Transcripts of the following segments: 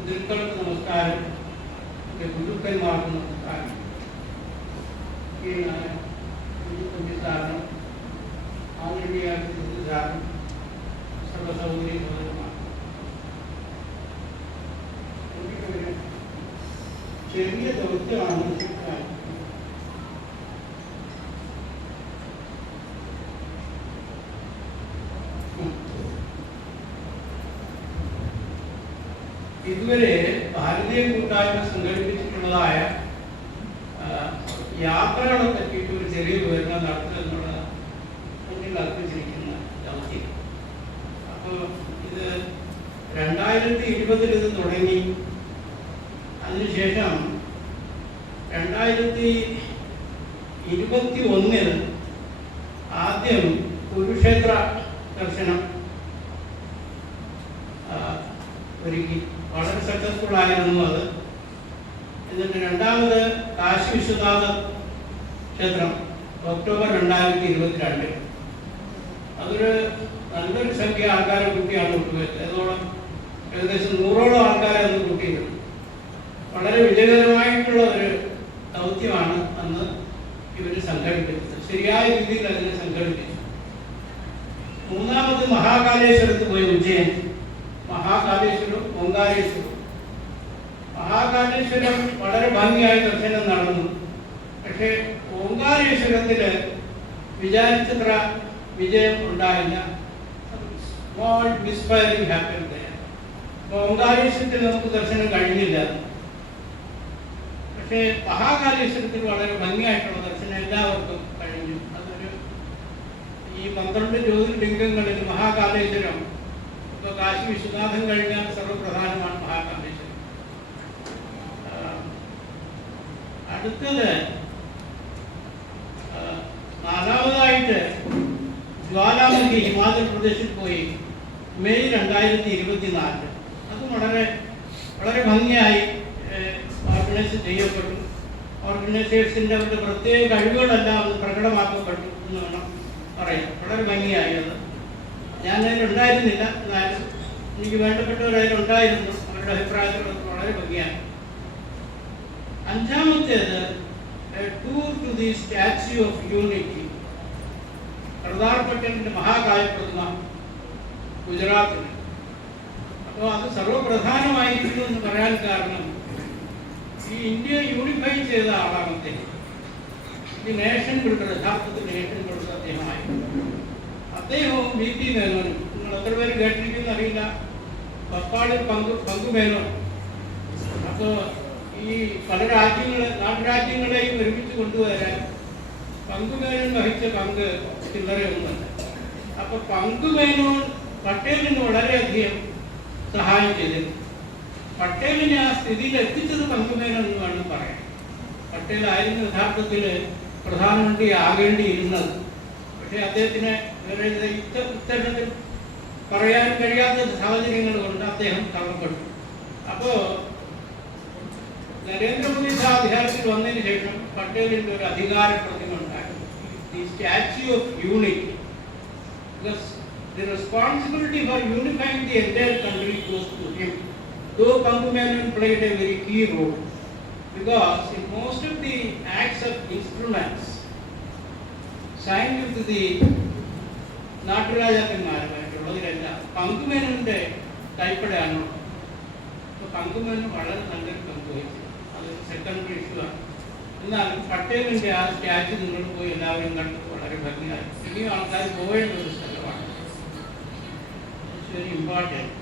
പിതൃക്കൾക്ക് നമസ്കാരം, ഗുരുക്കന്മാർക്ക് നമസ്കാരം, സാധനം ആധുനിക സാധനം സർവസൗകര്യപ്രദമാണ്. ചെറിയ ദൗത്യമാണ് ഇതുവരെ ഭാരതീയ കൂട്ടായ്മ സംഘടിപ്പിച്ചിട്ടുള്ളതായ യാത്രകളെ പറ്റിയിട്ട് ഒരു ചെറിയ വിവരണം നടത്തുക എന്നുള്ളത് മുന്നിൽ അർപ്പിച്ചിരിക്കുന്ന ദൗത്യം. അപ്പോൾ ഇത് 2020 ഇത് തുടങ്ങി. അതിനുശേഷം 2021 ആദ്യം കുരുക്ഷേത്ര ദർശനം ഒരുക്കി. വളരെ സക്സസ്ഫുൾ ആയിരുന്നു അത്. എന്നിട്ട് രണ്ടാമത് കാശി വിശ്വനാഥ ക്ഷേത്രം ഒക്ടോബർ 2022. അതൊരു നല്ലൊരു സംഖ്യ ആൾക്കാരെ കൂട്ടിയാണ് വിട്ടുപോയത്. അതോളം ഏകദേശം 100ഓളം ആൾക്കാരെ അന്ന് കൂട്ടിയിരുന്നു. വളരെ വിജയകരമായിട്ടുള്ള ഒരു ദൗത്യമാണ് അന്ന് ഇവർ സംഘടിപ്പിച്ചത്. ശരിയായ രീതിയിൽ അതിനെ സംഘടിപ്പിച്ചു. മൂന്നാമത് മഹാകാലേശ്വരത്ത് പോയി. ഉജ്ജയൻ, മഹാകാലേശ്വരം, ഓങ്കാരേശ്വരം. മഹാകാലേശ്വരം വളരെ ഭംഗിയായ ദർശനം നടന്നു. പക്ഷേ ഓങ്കാരേശ്വരത്തില് വിചാരിച്ചത്ര വിജയം ഉണ്ടായില്ല. Small misfiring happen there. ഓങ്കാരേശ്വരത്തിൽ നമുക്ക് ദർശനം കഴിഞ്ഞില്ല. പക്ഷേ മഹാകാലേശ്വരത്തിൽ വളരെ ഭംഗിയായിട്ടുള്ള ദർശനം എല്ലാവർക്കും കഴിഞ്ഞു. അതൊരു ഈ 12 ജ്യോതിർലിംഗങ്ങളിൽ മഹാകാലേശ്വരം, ഇപ്പോൾ കാശി വിശ്വനാഥൻ കഴിഞ്ഞാൽ സർവപ്രധാനമാണ് മഹാകാലേശ്വരം. അടുത്തത് നാലാമതായിട്ട് ജ്വാലാമുഖി ഹിമാചൽ പ്രദേശിൽ പോയി മെയ് 2024. അത് വളരെ വളരെ ഭംഗിയായി ഓർഗനൈസ് ചെയ്യപ്പെട്ടു. ഓർഗനൈസേഴ്സിൻ്റെ അവരുടെ പ്രത്യേക കഴിവുകളെല്ലാം അത് പ്രകടമാക്കപ്പെട്ടു എന്ന് വേണം പറയാം. വളരെ ഭംഗിയായി അത്. ഞാനതിലുണ്ടായിരുന്നില്ല, എന്നാലും എനിക്ക് വേണ്ടപ്പെട്ടവരതിലുണ്ടായിരുന്നു. അവരുടെ അഭിപ്രായത്തോട് വളരെ ഭംഗിയാണ്. അഞ്ചാമത്തേത് tour to the statue of unity, Sardar പട്ടേലിന്റെ മഹാകായ പ്രതിമ ഗുജറാത്തിൽ. അപ്പോൾ അത് സർവപ്രധാനമായിരിക്കുന്നു എന്ന് പറയാൻ കാരണം ഈ ഇന്ത്യയെ യൂണിഫൈ ചെയ്ത ആളാണ് അദ്ദേഹം. ഈ നേഷൻ ബിൽഡർ, യഥാർത്ഥത്തിൽ നേഷൻ ബിൽഡർ അദ്ദേഹമായിരുന്നു. അദ്ദേഹവും VP മേനോനും, നിങ്ങൾ എത്ര പേര് കേട്ടിരിക്കുമെന്ന് അറിയില്ല, പപ്പാളിൽ പങ്കുമേനോൻ. അപ്പോൾ ഈ പല നാട്ടുരാജ്യങ്ങളെയും ഒരുമിച്ച് കൊണ്ടുവരാൻ പങ്കുമേനോൻ വഹിച്ച പങ്ക് ചില്ലറയൊന്നുമല്ല. അപ്പൊ പങ്കുമേനോൻ പട്ടേലിന് വളരെയധികം സഹായം ചെയ്തിരുന്നു. പട്ടേലിനെ ആ സ്ഥിതിയിൽ എത്തിച്ചത് പങ്കുമേനോൻ എന്ന് വേണം പറയാൻ. പട്ടേലായിരുന്നു യഥാർത്ഥത്തിൽ പ്രധാനമന്ത്രി ആകേണ്ടിയിരുന്നത്. പക്ഷേ അദ്ദേഹത്തിന് ഇത്തരത്തിൽ പറയാൻ കഴിയാത്ത സാഹചര്യങ്ങൾ കൊണ്ട് അദ്ദേഹം തള്ളപ്പെട്ടു. അപ്പോൾ നരേന്ദ്രമോദി അധികാരത്തിൽ വന്നതിന് ശേഷം പട്ടേലിന്റെ ഒരു അധികാര പ്രതിമ ഉണ്ടായിരുന്നു, the statue of unity. Because the responsibility for unifying the entire country goes to him. Though Pangumenon played a very key role, because in most of the acts of instruments signed with the നാട്ടുരാജാക്കന്മാരുമായിട്ടുള്ളതിലെല്ലാം പങ്കുമേനോന്റെ കൈപ്പടയാണോ. പങ്കുമേനോൻ വളരെ നല്ലൊരു പങ്ക് വഹിച്ചു. അതൊരു secondary issue ആണ്. എന്നാലും പട്ടേലിന്റെ ആ statue നിങ്ങൾ പോയി എല്ലാവരും കണ്ടു, വളരെ ഭംഗിയായി. ഇനിയും ആൾക്കാർ പോകേണ്ട ഒരു സ്ഥലമാണ്. It's very important.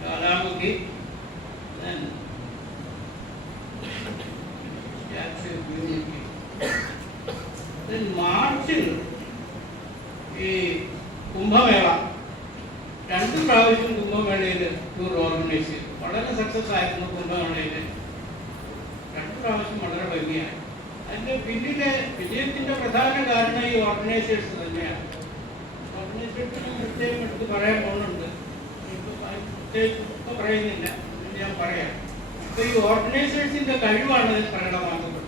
ജ്വാലാമുഖി, മാർച്ചിൽ ഈ കുംഭമേള 2 പ്രാവശ്യം കുംഭമേളയിൽ ടൂർ ഓർഗനൈസ് ചെയ്തു. വളരെ സക്സസ് ആയിരുന്നു കുംഭമേളയിൽ. 2 പ്രാവശ്യം വളരെ ഭംഗിയായി. അതിന്റെ പിന്നിലെ വിജയത്തിന്റെ പ്രധാന കാരണം ഈ ഓർഗനൈസേഴ്സ് തന്നെയാണ്. ഓർഗനൈസേഴ്സിന് പ്രത്യേകം എടുത്ത് പറയാൻ പോകുന്നുണ്ട്, ഇപ്പൊ പറയുന്നില്ല, ഞാൻ പറയാം. അപ്പൊ ഈ ഓർഗനൈസേഴ്സിന്റെ കഴിവാണ് ഇതിൽ പ്രകടമാക്കപ്പെട്ടത്.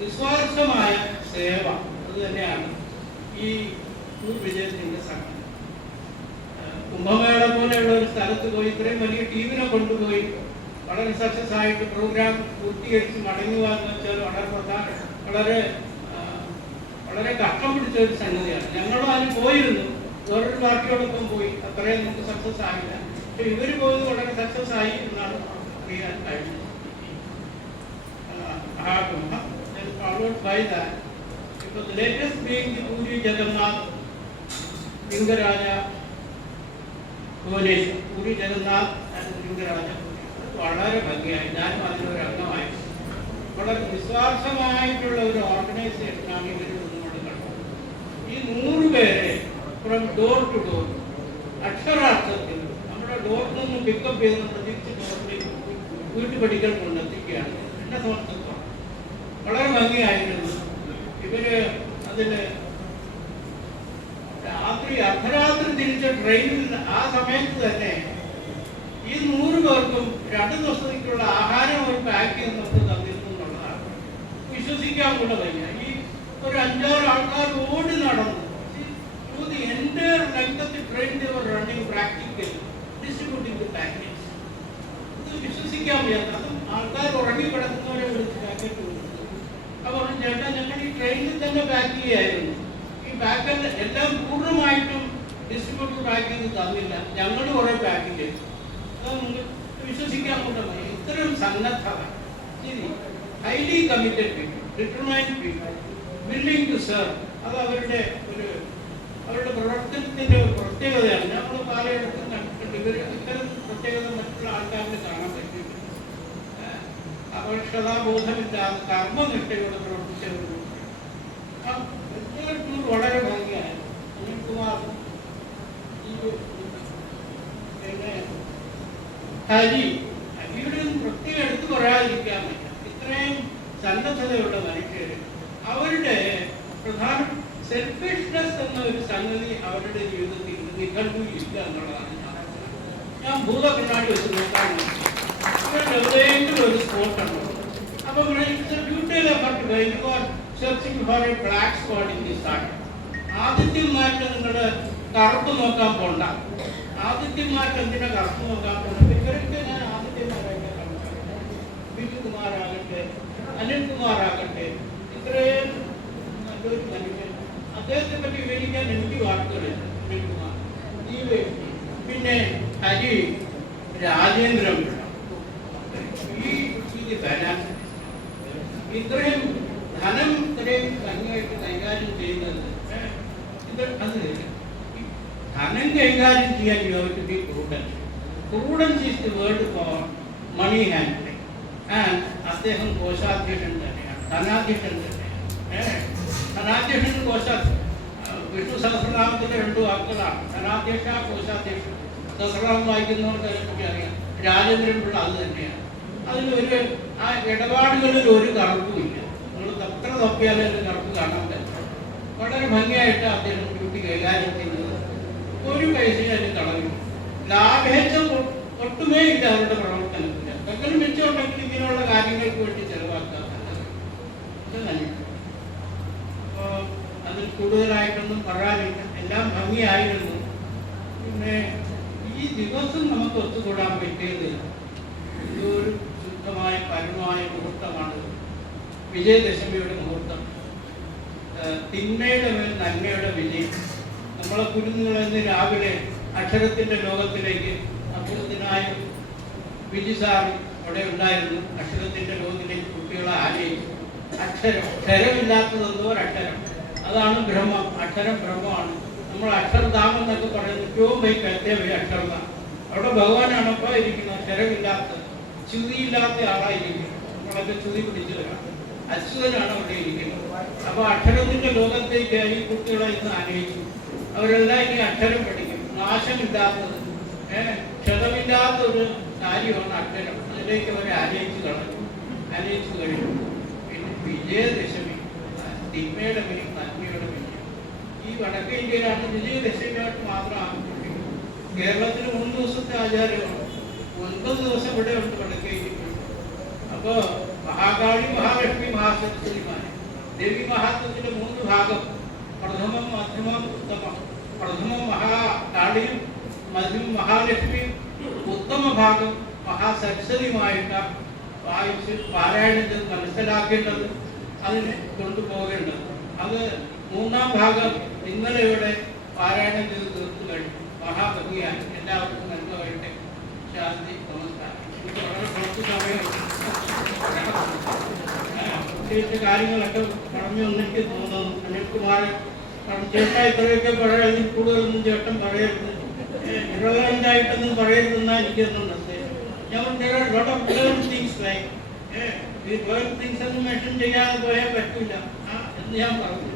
നിസ്വാർത്ഥമായ സേവ അത് തന്നെയാണ് ഈ വിജയത്തിൻ്റെ സംഘം. കുംഭമേള പോലെയുള്ള ഒരു സ്ഥലത്ത് പോയി ഇത്രയും വലിയ ടീമിനെ കൊണ്ടുപോയി വളരെ സക്സസ് ആയിട്ട് പ്രോഗ്രാം പൂർത്തീകരിച്ച് മടങ്ങുക എന്ന് വെച്ചാൽ വളരെ വളരെ കഷ്ടം പിടിച്ച ഒരു സംഗതിയാണ്. ഞങ്ങളും അതിന് പോയിരുന്നു, വേറൊരു പാർട്ടിയോടൊപ്പം പോയി, അത്രയും നമുക്ക് സക്സസ് ആയില്ല. പക്ഷെ ഇവർ പോയത് വളരെ സക്സസ് ആയി എന്നാണ് അറിയാൻ കഴിഞ്ഞത്. Followed by that, it was the latest being the Puri Jagannath Lingaraja Bhubaneswar, Puri Jagannath and Lingaraja. വളരെ ഭംഗിയായി ഞാനും അതിലൊരു അംഗമായി. വളരെ നിസ്വാർത്ഥമായിട്ടുള്ള ഒരു ഓർഗനൈസേഷനാണ് ഇവർ മുന്നോട്ട് കണ്ടത്. ഈ 100 പേരെ ഫ്രം ഡോർ ടു ഡോർ അക്ഷരാർത്ഥത്തിൽ നമ്മുടെ ഡോറിൽ നിന്ന് പിക്കപ്പ് ചെയ്ത് നമ്മൾ തിരിച്ച് ഡോറിലേക്ക് വീട്ടുപടിക്കൽ കൊണ്ടെത്തിക്കുകയാണ്. എന്നെ സംബന്ധിച്ചിടത്തോളം വളരെ ഭംഗിയായിരുന്നു. ഇവര് അതില് അർദ്ധരാത്രി തിരിച്ച ട്രെയിനിൽ ആ സമയത്ത് തന്നെ ഈ 100 പേർക്കും 2 ദിവസത്തേക്കുള്ള ആഹാരം അവർ പാക്ക് ചെയ്ത് നമുക്ക് തന്നിരുന്നു എന്നുള്ളതാണ്. വിശ്വസിക്കാൻ കൂടെ വയ്യ. ഈ ഒരു 5-6 ആൾക്കാർ ഓടി നടന്നു. എന്റെ രംഗത്ത് train running practical distributing the package. ഇത് വിശ്വസിക്കാൻ വയ്യാത്ത, അതും ആൾക്കാർ ഉറങ്ങിക്കിടക്കുന്നവരെ വിളിച്ച് പാക്കറ്റ് കൊടുത്തു. അപ്പോൾ ചേട്ടാ ഞങ്ങൾ ഈ ട്രെയിനിൽ തന്നെ പാക്ക് ചെയ്യായിരുന്നു. ഈ പാക്കറ്റ് എല്ലാം പൂർണ്ണമായിട്ടും ഡിസ്ട്രിബ്യൂട്ടർ പാക്ക് ചെയ്ത് തന്നില്ല, ഞങ്ങൾ കുറെ പാക്ക് ചെയ്തു. അത് വിശ്വസിക്കാൻ കൊണ്ടല്ല. ഇത്തരം സന്നദ്ധത, highly committed people, determined people, willing to serve, അത് അവരുടെ പ്രവർത്തനത്തിന്റെ ഒരു പ്രത്യേകതയാണ്. നമ്മൾ പലയിടത്തും കണ്ടിട്ടുണ്ട്. ഇവർ ഇത്തരം പ്രത്യേകത മറ്റുള്ള ആൾക്കാർക്ക് കാണാൻ പറ്റിയിട്ടുണ്ട്. അപക്ഷതാബോധമില്ലാതെ കർമ്മനിഷ്ഠയോടെ പ്രവർത്തിച്ചവർ വളരെ ഭംഗിയായിരുന്നു. അനിൽകുമാർ, പിന്നെ ഹരിയുടെ പ്രത്യേകം എടുത്തു പറയാതിരിക്കാൻ പറ്റില്ല. ഇത്രയും സന്നദ്ധതയുള്ള മനുഷ്യർ, അവരുടെ പ്രധാന സെൽഫിഷ്നെസ് എന്ന ഒരു സംഗതി അവരുടെ ജീവിതത്തിൽ നിഘണ്ടുവില്ല എന്നുള്ളതാണ് ഞാൻ ഭൂതകണ്ണാടി വെച്ച് നോക്കാൻ. അവരുടെ എവിടെയെങ്കിലും ഒരു സ്പോട്ടുണ്ട്. അപ്പൊ beautiful effort searching for a black spot in this art. ആദിത്യന്മാർക്ക് നിങ്ങൾ കറുപ്പ് നോക്കാൻ പോണ്ട. ആദിത്യന്മാർക്ക് എന്തിനാ കറുപ്പ് നോക്കാൻ പോണ്ട? ഇവരൊക്കെ ഞാൻ ആദിത്യന്മാരായിട്ട് കണക്കാക്കട്ടെ. വിജയകുമാറാകട്ടെ, അനിൽകുമാറാകട്ടെ, ഇത്രയും നല്ലൊരു മനുഷ്യൻ. അദ്ദേഹത്തെ പറ്റി വിവരിക്കാൻ എനിക്ക് വാക്കുകളില്ല. അനിൽകുമാർ, ഈ വ്യക്തി, പിന്നെ ഹരി, രാജേന്ദ്രൻ, ഇത്രയും ധനം ഇത്രയും ഭംഗിയായിട്ട് കൈകാര്യം ചെയ്യുന്നത്, അത് ധനം കൈകാര്യം ചെയ്യാൻ യോജിച്ച് be prudence. Prudence is the word for money handling. And അദ്ദേഹം കോശാധ്യക്ഷൻ തന്നെയാണ്, ധനാധ്യക്ഷൻ തന്നെയാണ്. ധനാധ്യക്ഷൻ വിഷ്ണു സഹസ്രനാമത്തിലെ 2 വാക്കുകളാണ്, ധനാധ്യക്ഷ, കോശാധ്യക്ഷ. സഹസ്രനാമം വായിക്കുന്നവർക്ക് അതിനെപ്പറ്റി അറിയാം. രാജേന്ദ്രൻ പിള്ള അത് തന്നെയാണ്. അതിലൊരു ആ ഇടപാടുകളിൽ ഒരു കറുപ്പുമില്ല. നമ്മൾ എത്ര തപ്പിയാലും ഒരു കറുപ്പ് കാണാൻ പറ്റില്ല. വളരെ ഭംഗിയായിട്ട് അദ്ദേഹം ഡ്യൂട്ടി കൈകാര്യം ചെയ്യുന്നത്. ഒരു പൈസയും അതിന് കളഞ്ഞു. ലാഭേച്ഛ ഒട്ടുമേ ഇല്ല അവരുടെ പ്രവർത്തനത്തിന്. എന്തെങ്കിലും മിച്ചമുണ്ടെങ്കിൽ ഇങ്ങനെയുള്ള കാര്യങ്ങൾക്ക് വേണ്ടി ചെലവാക്കാൻ. അപ്പോൾ അതിൽ കൂടുതലായിട്ടൊന്നും പറയാനില്ല. എല്ലാം ഭംഗിയായിരുന്നു. പിന്നെ ഈ ദിവസം നമുക്ക് ഒത്തുകൂടാൻ പറ്റിയത് ഇതൊരു ശുദ്ധമായ പരമമായ മുഹൂർത്തമാണ്. വിജയദശമിയുടെ മുഹൂർത്തം. തിന്മയുടെ മേൽ നന്മയുടെ വിജയം. നമ്മളെ കുരുന്നുകളെന്ന് രാവിലെ അക്ഷരത്തിന്റെ ലോകത്തിലേക്ക് അത്ഭുതത്തിനായ വിജിസാറി അവിടെ ഉണ്ടായിരുന്നു. അക്ഷരത്തിന്റെ ലോകത്തിലേക്ക് കുട്ടികളെ ആനയിച്ചു. അക്ഷരം, ക്ഷരമില്ലാത്തതെന്തോ ഒരക്ഷരം, അതാണ് ബ്രഹ്മം. അക്ഷരം ബ്രഹ്മമാണ്. നമ്മൾ അക്ഷരധാമം എന്നൊക്കെ പറയുന്നത് ഏറ്റവും വൈ കത്തേവേ അക്ഷരധാം. അവിടെ ഭഗവാനാണ് അപ്പോൾ ഇരിക്കുന്നത്. ക്ഷരമില്ലാത്ത, ചുതിയില്ലാത്ത ആളായിരിക്കും. നമ്മളൊക്കെ ചുതി പിടിച്ചവരാണ്. അച്യുതനാണ് അവിടെ ഇരിക്കുന്നത്. അപ്പൊ അക്ഷരത്തിന്റെ ലോകത്തേക്ക് ഈ കുട്ടികളെ ഇന്ന് ആനയിച്ചു. അവരെല്ലാം ഇനി അക്ഷരം പഠിക്കും. നാശമില്ലാത്തത്, ക്ഷതമില്ലാത്ത ഒരു കാര്യമാണ് അക്ഷരം. അതിലേക്ക് അവരെ ആനയിച്ചു കഴിഞ്ഞു. പിന്നെ വിജയദശമി, തിന്മയുടെ വിജയം, നന്മയുടെ വിജയം. ഈ വടക്കേ ഇന്ത്യയിലാണ് വിജയദശമിയായിട്ട് മാത്രം ആഘോഷിക്കുന്നത്. കേരളത്തിൽ 3 ദിവസത്തെ ആചാരമാണ്. 9 ദിവസം ഇവിടെ ഉണ്ട് വടക്കേ ഇന്ത്യയിൽ. അപ്പോ മഹാകാളി, മഹാലക്ഷ്മി, മഹാസരസ്വതിമാര്, ദേവി മഹാത്മത്തിന്റെ 3 ഭാഗം പ്രഥമം മധ്യമം ഉത്തമം. പ്രഥമം മഹാകാളിയും മധ്യമം മഹാലക്ഷ്മിയും ഉത്തമ ഭാഗം മഹാസരസ്വതിയുമായിട്ട് വായിച്ച് പാരായണത്തിൽ മനസ്സിലാക്കേണ്ടത്, അതിനെ കൊണ്ടുപോകേണ്ടത്. അത് മൂന്നാം ഭാഗം ഇന്നലെ ഇവിടെ പാരായണം ചെയ്ത് തീർത്തു കഴിഞ്ഞു. മഹാഭംഗിയായി എല്ലാവർക്കും നന്മ വരട്ടെ. ശാന്തി, നമസ്കാരം. ഇത് വളരെ കുറച്ച് സമയം പ്രത്യേകിച്ച് കാര്യങ്ങളൊക്കെ പറഞ്ഞു എനിക്ക് തോന്നുന്നു. അനിൽകുമാർ ചേട്ടാ ഇത്രയൊക്കെ പറയാൻ കൂടുതലൊന്നും ചേട്ടൻ പറയരുത്, ഇറവൻ്റായിട്ടൊന്നും പറയരുതെന്നാണ് എനിക്കൊന്നും ഞാൻ തിങ്സ് ഒന്നും മെൻഷൻ ചെയ്യാതെ പോയാൽ പറ്റില്ല എന്ന് ഞാൻ പറഞ്ഞു.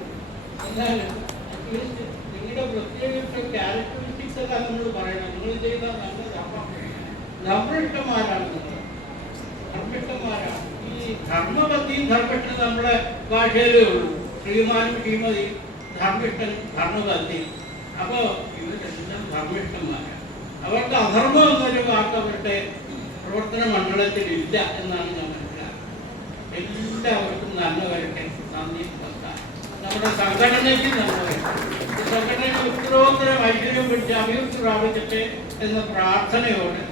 എന്നാലും അറ്റ്ലീസ്റ്റ് നിങ്ങളുടെ പ്രത്യേകിച്ച് ക്യാരക്ടറിസ്റ്റിക്സ് ഒക്കെ നമ്മൾ പറയണം. നിങ്ങൾ ചെയ്ത നല്ല ധർമ്മിഷ്ടന്മാരാണ് നിങ്ങൾ, ധർമ്മിഷ്ടന്മാരാണ്. ഈ ധർമ്മപതിയും ധർമ്മിഷ്ഠൻ നമ്മുടെ ഭാഷയിലേ ഉള്ളൂ. ശ്രീമാനും ശ്രീമതിയും ധർമ്മിഷ്ഠൻ ധർമ്മപതി. അപ്പോൾ ഇവരെല്ലാം ധർമ്മിഷ്ഠന്മാരാണ്. അവർക്ക് അധർമ്മം എന്നൊരു വാക്ക് അവരുടെ പ്രവർത്തന മണ്ഡലത്തിലില്ല എന്നാണ് ഞാൻ മനസ്സിലാക്കുന്നത്. എല്ലാവർക്കും നന്മ വരട്ടെ. നന്ദി, നമസ്കാരം. നമ്മുടെ സംഘടനയ്ക്ക് നന്മ വരട്ടെ. സംഘടനയുടെ ഉത്തരോത്തരം ഐശ്വര്യം പിടിച്ച് അഭിവൃദ്ധി പ്രാപിക്കട്ടെ എന്ന പ്രാർത്ഥനയോടെ